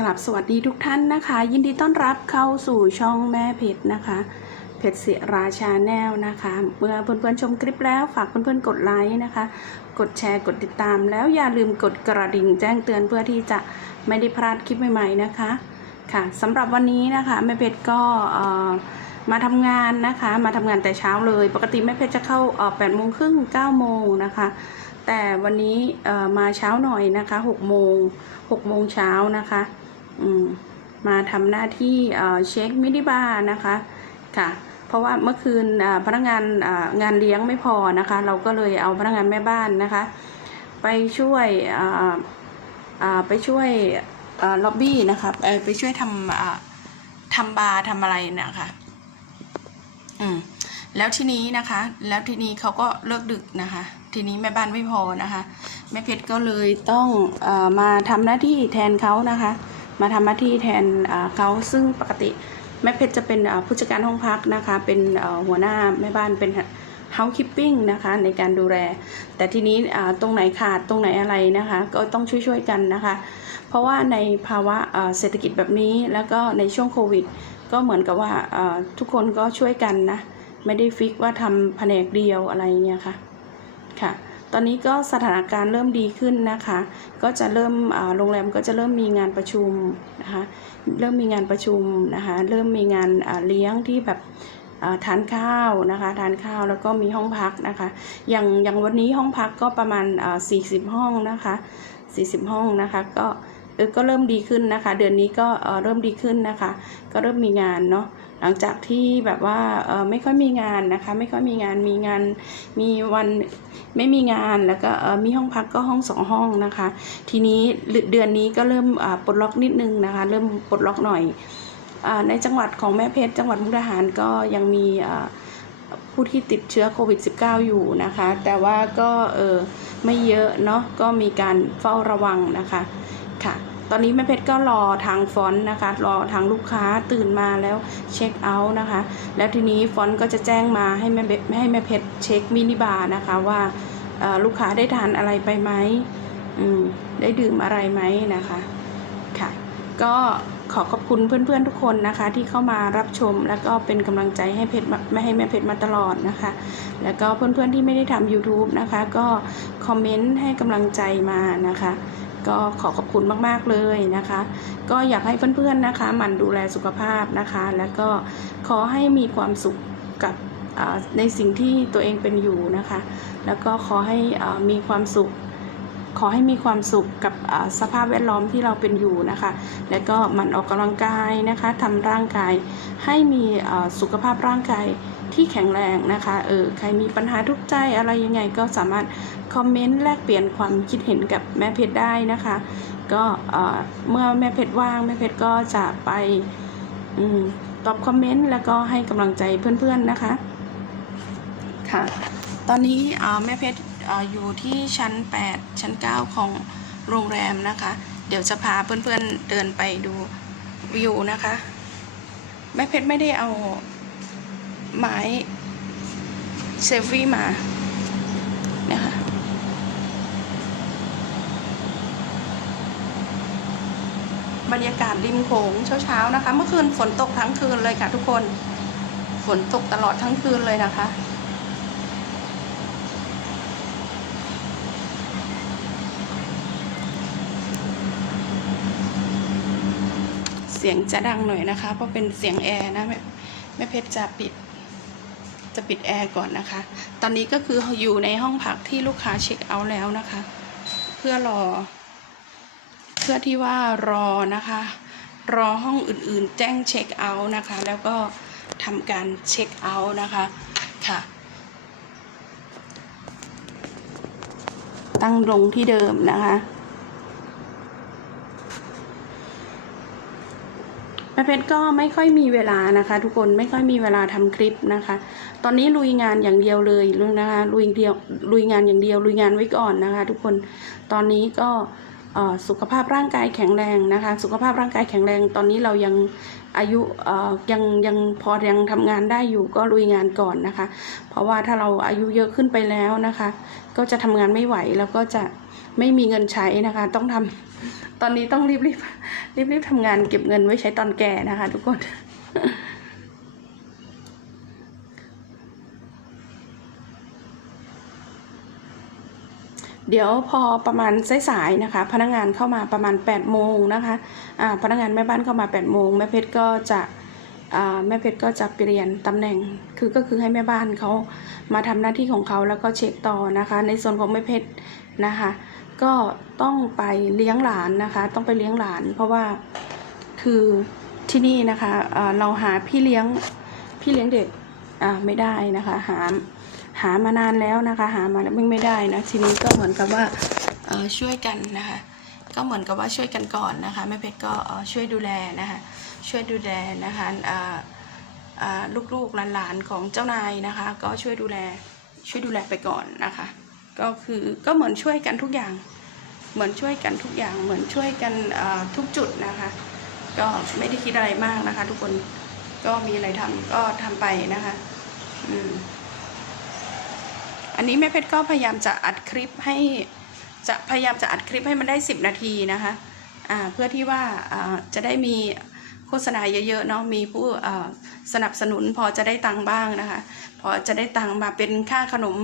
กลับสวัสดีทุกท่านนะคะ ยินดีต้อนรับเข้าสู่ช่องแม่เพชรนะคะเพชรศิราชาแนลนะคะ เมื่อเพื่อนๆชมคลิปแล้วฝากเพื่อนๆกดไลค์นะคะ กดแชร์กดติดตาม แล้วอย่าลืมกดกระดิ่งแจ้งเตือนเพื่อที่จะไม่ได้พลาดคลิปใหม่ๆนะคะค่ะสำหรับวันนี้นะคะแม่เพชรก็มาทำงานนะคะ มาทำงานแต่เช้าเลย ปกติแม่เพชรจะเข้าออแปดโมงครึ่งเก้าโมงนะคะแต่วันนี้มาเช้าหน่อยนะคะหกโมงหกโมงเช้านะคะ มาทำหน้าที่เช็คมินิบาร์นะคะค่ะ เพราะว่าเมื่อคืนพนักงานงานเลี้ยงไม่พอนะคะ เราก็เลยเอาพนักงานแม่บ้านนะคะ ไปช่วยไปช่วยล็อบบี้นะคะไปช่วยทำทำบาร์ทำอะไรนะคะอืมแล้วทีนี้นะคะ แล้วทีนี้เขาก็เลิกดึกนะคะ ทีนี้แม่บ้านไม่พอนะคะ แม่เพชรก็เลยต้องออมาทำหน้าที่แทนเขานะคะ มาทำหน้าที่แทนเขาซึ่งปกติแม่เพชรจะเป็นผู้จัดการห้องพักนะคะ เป็นหัวหน้าแม่บ้านเป็น housekeeping นะคะในการดูแล แต่ทีนี้ตรงไหนขาดตรงไหนอะไรนะคะ ก็ต้องช่วยๆกันนะคะ เพราะว่าในภาวะเศรษฐกิจแบบนี้แล้วก็ในช่วงโควิด ก็เหมือนกับว่าทุกคนก็ช่วยกันนะ ไม่ได้ฟิกว่าทำแผนกเดียวอะไรเงี้ยค่ะค่ะ ตอนนี้ก็สถานการณ์เริ่มดีขึ้นนะคะ ก็จะเริ่มโรงแรมก็จะเริ่มมีงานประชุมนะคะเริ่มมีงานประชุมนะคะเริ่มมีงานเลี้ยงที่แบบทานข้าวนะคะทานข้าวแล้วก็มีห้องพักนะคะอย่างอย่างวันนี้ห้องพักก็ประมาณ 40 ห้องนะคะ 40 ห้องนะคะก็ ก็เริ่มดีขึ้นนะคะ เดือนนี้ก็เออเริ่มดีขึ้นนะคะ ก็เริ่มมีงานเนาะหลังจากที่แบบว่าเออไม่ค่อยมีงานนะคะ ไม่ค่อยมีงานมีงานมีวันไม่มีงานแล้วก็เออมีห้องพักก็ห้องสองห้องนะคะ ทีนี้เดือนนี้ก็เริ่มอ่าปลดล็อกนิดนึงนะคะ เริ่มปลดล็อกหน่อยอาในจังหวัดของแม่เพชรจังหวัดมุกดาหารก็ยังมีอ่าผู้ที่ติดเชื้อโควิด -19 อยู่นะคะ แต่ว่าก็เออไม่เยอะเนาะก็มีการเฝ้าระวังนะคะค่ะ ตอนนี้แม่เพชรก็รอทางฟอนต์นะคะ รอทางลูกค้าตื่นมาแล้วเช็คเอาท์นะคะ แล้วทีนี้ฟอนต์ก็จะแจ้งมาให้แม่เบให้แม่เพชรเช็คมินิบาร์นะคะว่าลูกค้าได้ทานอะไรไปไหมมได้ดื่มอะไรไหมนะคะค่ะ ก็ขอขอบคุณเพื่อนๆทุกคนนะคะ ที่เข้ามารับชมแล้วก็เป็นกำลังใจให้เพชรไม่ให้แม่เพชรมาตลอดนะคะ แล้วก็เพื่อนๆที่ไม่ได้ทำ YouTube นะคะ ก็คอมเมนต์ให้กำลังใจมานะคะ ก็ขอขอบคุณมากๆเลยนะคะ ก็อยากให้เพื่อนๆนะคะหมั่นดูแลสุขภาพนะคะ แล้วก็ขอให้มีความสุขกับในสิ่งที่ตัวเองเป็นอยู่นะคะ แล้วก็ขอให้มีความสุข ขอให้มีความสุขกับสภาพแวดล้อมที่เราเป็นอยู่นะคะ แล้วก็หมันออกกำลังกายนะคะทำร่างกายให้มีสุขภาพร่างกาย ที่แข็งแรงนะคะ เออ ใครมีปัญหาทุกใจอะไรยังไงก็สามารถคอมเมนต์แลกเปลี่ยนความคิดเห็นกับแม่เพชรได้นะคะ ก็เอ่อเมื่อแม่เพชรว่างแม่เพชรก็จะไปอตอบคอมเมนต์แล้วก็ให้กำลังใจเพื่อนๆนะคะค่ะ ตอนนี้แม่เพชรเอ่ออยู่ที่ชั้น 8 ชั้น 9 ของโรงแรมนะคะ เดี๋ยวจะพาเพื่อนๆเดินไปดูวิวนะคะ แม่เพชรไม่ได้เอา ไม้เซลฟี่มานะคะบรรยากาศริมโขงเช้าๆนะคะ เมื่อคืนฝนตกทั้งคืนเลยค่ะทุกคน ฝนตกตลอดทั้งคืนเลยนะคะ เสียงจะดังหน่อยนะคะ เพราะเป็นเสียงแอร์นะแม่แม่เพชรจะปิด จะปิดแอร์ก่อนนะคะ ตอนนี้ก็คืออยู่ในห้องพักที่ลูกค้าเช็คเอาท์แล้วนะคะ เพื่อรอ เพื่อที่ว่ารอนะคะ รอห้องอื่นๆ แจ้งเช็คเอาท์นะคะ แล้วก็ทำการเช็คเอาท์นะคะ ค่ะ ตั้งลงที่เดิมนะคะ แม่เพชรก็ไม่ค่อยมีเวลานะคะ ทุกคนไม่ค่อยมีเวลาทำคลิปนะคะ ตอนนี้ลุยงานอย่างเดียวเลยนะคะลุยเดียวลุยงานอย่างเดียวลุยงานไว้ก่อนนะคะ ทุกคนตอนนี้ก็สุขภาพร่างกายแข็งแรงนะคะ สุขภาพร่างกายแข็งแรง ตอนนี้เรายังอายุยังยังพอยังทำงานได้อยู่ก็ลุยงานก่อนนะคะ เพราะว่าถ้าเราอายุเยอะขึ้นไปแล้วนะคะ ก็จะทำงานไม่ไหวแล้วก็จะไม่มีเงินใช้นะคะ ต้องทำ ตอนนี้ต้องรีบรีบรีบรีบทำงานเก็บเงินไว้ใช้ตอนแก่นะคะ ทุกคน เดี๋ยวพอประมาณสายๆนะคะ พนักงานเข้ามาประมาณ8ปดโมงนะคะอ่าพนักงานแม่บ้านเข้ามา8ปดโมงแม่เพชรก็จะอ่าแม่เพชรก็จะเปลี่ยนตำแหน่ง คือก็คือให้แม่บ้านเขามาทำหน้าที่ของเขาแล้วก็เช็คต่อนะคะ ในส่วนของแม่เพชรนะคะ ก็ต้องไปเลี้ยงหลานนะคะ ต้องไปเลี้ยงหลาน เพราะว่าคือที่นี่นะคะเราหาพี่เลี้ยงพี่เลี้ยงเด็กไม่ได้นะคะ หาหามานานแล้วนะคะ หามาแล้วไม่ได้นะทีนี้ก็เหมือนกับว่าช่วยกันนะคะ ก็เหมือนกับว่าช่วยกันก่อนนะคะแม่เพชรก็ช่วยดูแลนะคะช่วยดูแลนะคะลูกๆหลานๆของเจ้านายนะคะ ก็ช่วยดูแลช่วยดูแลไปก่อนนะคะ ก็คือก็เหมือนช่วยกันทุกอย่าง เหมือนช่วยกันทุกอย่าง เหมือนช่วยกันทุกจุดนะคะ ก็ไม่ได้คิดอะไรมากนะคะ ทุกคนก็มีอะไรทำก็ทำไปนะคะ อืมอันนี้แม่เพชรก็พยายามจะอัดคลิปให้จะพยายามจะอัดคลิปให้มันได้ 10 นาทีนะคะ อ่า เพื่อที่ว่าอ่าจะได้มี โฆษณาเยอะๆเนาะมีผู้สนับสนุนพอจะได้ตังค์บ้างนะคะ พอจะได้ตังค์มาเป็นค่าขนม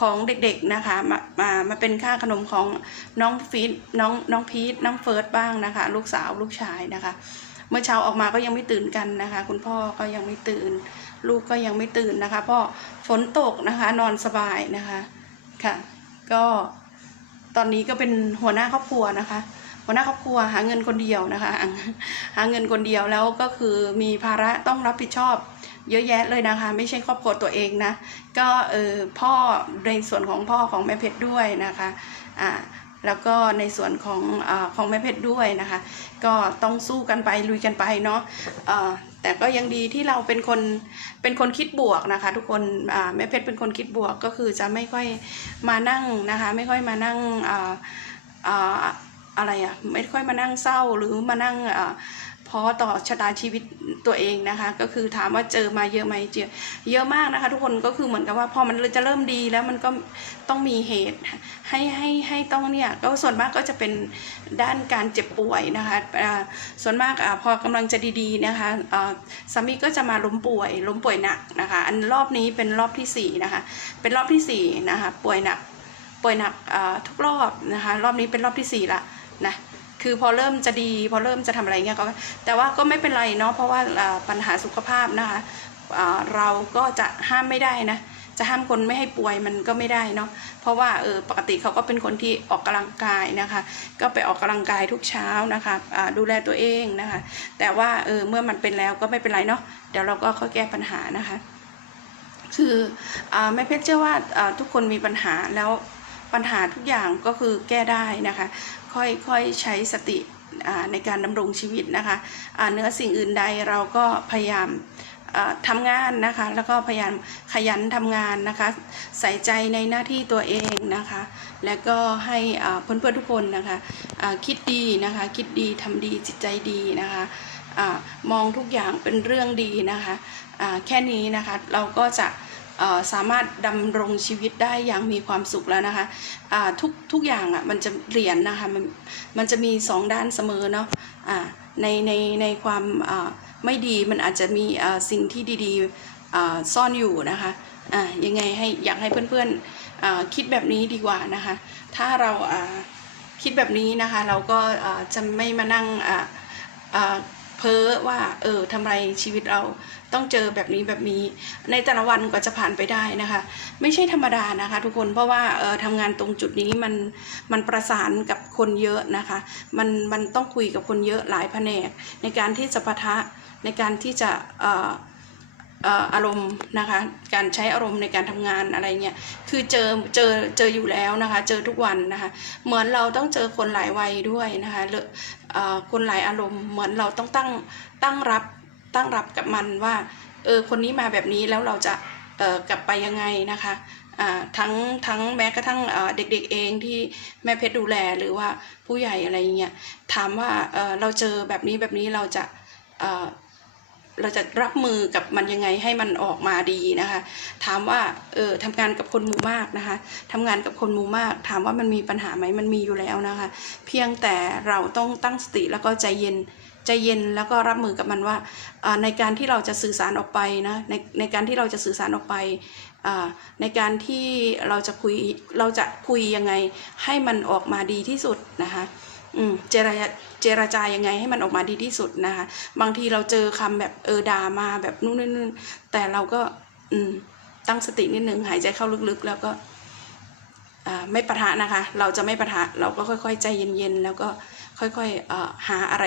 ของเด็กๆนะคะมามามาเป็นค่าขนมของน้องฟีดน้องน้องพีทน้องเฟิร์สบ้างนะคะ ลูกสาวลูกชายนะคะ เมื่อเช้าออกมาก็ยังไม่ตื่นกันนะคะ คุณพ่อก็ยังไม่ตื่น ลูกก็ยังไม่ตื่นนะคะพราะฝนตกนะคะ นอนสบายนะคะค่ะ ก็ตอนนี้ก็เป็นหัวหน้าครอบครัวนะคะ หัวหน้าครอบครัวหาเงินคนเดียวนะคะ หาเงินคนเดียวแล้วก็คือมีภาระต้องรับผิดชอบ เยอะแยะเลยนะคะ ไม่ใช่ครอบครัวตัวเองนะ ก็เออพ่อในส่วนของพ่อของแม่เพชรด้วยนะคะอ่าแล้วก็ในส่วนของอาของแม่เพชรด้วยนะคะ ก็ต้องสู้กันไปลุยกันไปเนาะเออแต่ก็ยังดีที่เราเป็นคนเป็นคนคิดบวกนะคะ ทุกคนอ่าแม่เพชรเป็นคนคิดบวกก็คือจะไม่ค่อยมานั่งนะคะ ไม่ค่อยมานั่ง อะไรอะไม่ค่อยมานั่งเศร้าหรือมานั่งอ่าพราะต่อชะตาชีวิตตัวเองนะคะ ก็คือถามว่าเจอมาเยอะไหมเจอเยอะมากนะคะ ทุกคนก็คือเหมือนกับว่าพอมันจะเริ่มดีแล้วมันก็ต้องมีเหตุให้ให้ให้ต้องเนี่ยก็ส่วนมากก็จะเป็นด้านการเจ็บป่วยนะคะส่วนมากอาพอกำลังจะดีๆนะคะสามีก็จะมาล้มป่วยล้มป่วยหนักนะคะ อันรอบนี้เป็นรอบที่สี่นะคะเป็นรอบที่สี่นะคะป่วยหนักป่วยหนักทุกรอบนะคะ รอบนี้เป็นรอบที่สี่ละ นะคือพอเริ่มจะดี พอเริ่มจะทำอะไรเงี้ยก็แต่ว่าก็ไม่เป็นไรเนาะเพราะว่าปัญหาสุขภาพนะคะเราก็จะห้ามไม่ได้นะจะห้ามคนไม่ให้ป่วยมันก็ไม่ได้เนาะเพราะว่าเออปกติเขาก็เป็นคนที่ออกกำลังกายนะคะ ก็ไปออกกำลังกายทุกเช้านะคะอ่าดูแลตัวเองนะคะ แต่ว่าเออเมื่อมันเป็นแล้วก็ไม่เป็นไรเนาะเดี๋ยวเราก็ค่อยแก้ปัญหานะคะ คืออแม่เพชรเชื่อว่าทุกคนมีปัญหาแล้วปัญหาทุกอย่างก็คือแก้ได้นะคะ ค่อยๆใช้สติในการดำรงชีวิตนะคะอ่าเนื้อสิ่งอื่นใดเราก็พยายามทำงานนะคะแล้วก็พยายามขยันทำงานนะคะใส่ใจในหน้าที่ตัวเองนะคะ แล้วก็ให้อ่าเพื่อนๆทุกคนนะคะอ่าคิดดีนะคะคิดดีทำดีจิตใจดีนะคะอามองทุกอย่างเป็นเรื่องดีนะคะอ่าแค่นี้นะคะเราก็จะ สามารถดำรงชีวิตได้อย่างมีความสุขแล้วนะคะทุกทุกอย่างอะมันจะเหรียญนะคะมันมันจะมีสองด้านเสมอเนาะในในในความไม่ดีมันอาจจะมีสิ่งที่ดีๆซ่อนอยู่นะคะยังไงให้อยากให้เพื่อนๆคิดแบบนี้ดีกว่านะคะ ถ้าเราคิดแบบนี้นะคะเราก็จะไม่มานั่ง เพ้อว่า เออทำไมชีวิตเราต้องเจอแบบนี้แบบนี้ ในแต่ละวันก็จะผ่านไปได้นะคะ ไม่ใช่ธรรมดานะคะ ทุกคนเพราะว่าเออทำงานตรงจุดนี้มันมันประสานกับคนเยอะนะคะ มันมันต้องคุยกับคนเยอะหลายแผนก ในการที่จะปะทะในการที่จะเอ่อ อารมณ์นะคะ การใช้อารมณ์ในการทำงานอะไรเงี้ย คือเจอเจอเจออยู่แล้วนะคะ เจอทุกวันนะคะ เหมือนเราต้องเจอคนหลายวัยด้วยนะคะเลออคนหลายอารมณ์ เหมือนเราต้องตั้งตั้งรับตั้งรับกับมันว่า เออ คนนี้มาแบบนี้แล้วเราจะเออกลับไปยังไงนะคะอ่าทั้งทั้งแม้กระทั่งเอ่อเด็กๆเองที่แม่เพชรดูแลหรือว่าผู้ใหญ่อะไรเงี้ยถามว่าเออเราเจอแบบนี้แบบนี้เราจะ เราจะรับมือกับมันยังไงให้มันออกมาดีนะคะ ถามว่าเออทำงานกับคนหมู่มากนะคะทำงานกับคนหมู่มาก ถามว่ามันมีปัญหาไหมมันมีอยู่แล้วนะคะ เพียงแต่เราต้องตั้งสติแล้วก็ใจเย็นใจเย็นแล้วก็รับมือกับมันว่าในการที่เราจะสื่อสารออกไปนะในในการที่เราจะสื่อสารออกไปในการที่เราจะคุยเราจะคุยยังไงให้มันออกมาดีที่สุดนะคะ เจรจาเจรจายังไงให้มันออกมาดีที่สุดนะคะ บางทีเราเจอคำแบบเออด่ามาแบบนู่นนี่นแต่เราก็อืมตั้งสตินิดนึงหายใจเข้าลึกๆ แล้วก็ไม่ปะทะนะคะ เราจะไม่ปะทะเราก็ค่อยๆ ใจเย็นๆ แล้วก็ค่อยๆหาอะไร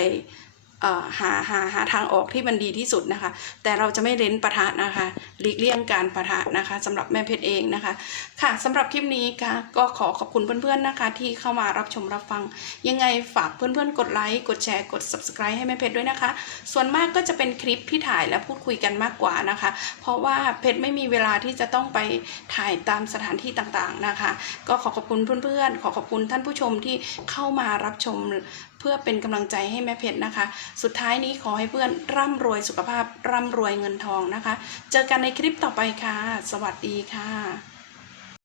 หาหาหาทางออกที่มันดีที่สุดนะคะ แต่เราจะไม่เล่นปะทะนะคะหลีกเลี่ยงการปะทะนะคะสำหรับแม่เพชรเองนะคะ ค่ะสำหรับคลิปนี้ค่ะก็ขอขอบคุณเพื่อนๆนะคะ ที่เข้ามารับชมรับฟัง ยังไงฝากเพื่อนๆ กดไลค์กดแชร์กด subscribe ให้แม่เพชรด้วยนะคะ ส่วนมากก็จะเป็นคลิปที่ถ่ายและพูดคุยกันมากกว่านะคะ เพราะว่าเพชรไม่มีเวลาที่จะต้องไปถ่ายตามสถานที่ต่างๆนะคะ ก็ขอขอบคุณเพื่อนๆ ขอขอบคุณท่านผู้ชมที่เข้ามารับชม พื่อเป็นกำลังใจให้แม่เพชรนะคะ สุดท้ายนี้ขอให้เพื่อนร่ำรวยสุขภาพร่ำรวยเงินทองนะคะ เจอกันในคลิปต่อไปค่ะ สวัสดีค่ะ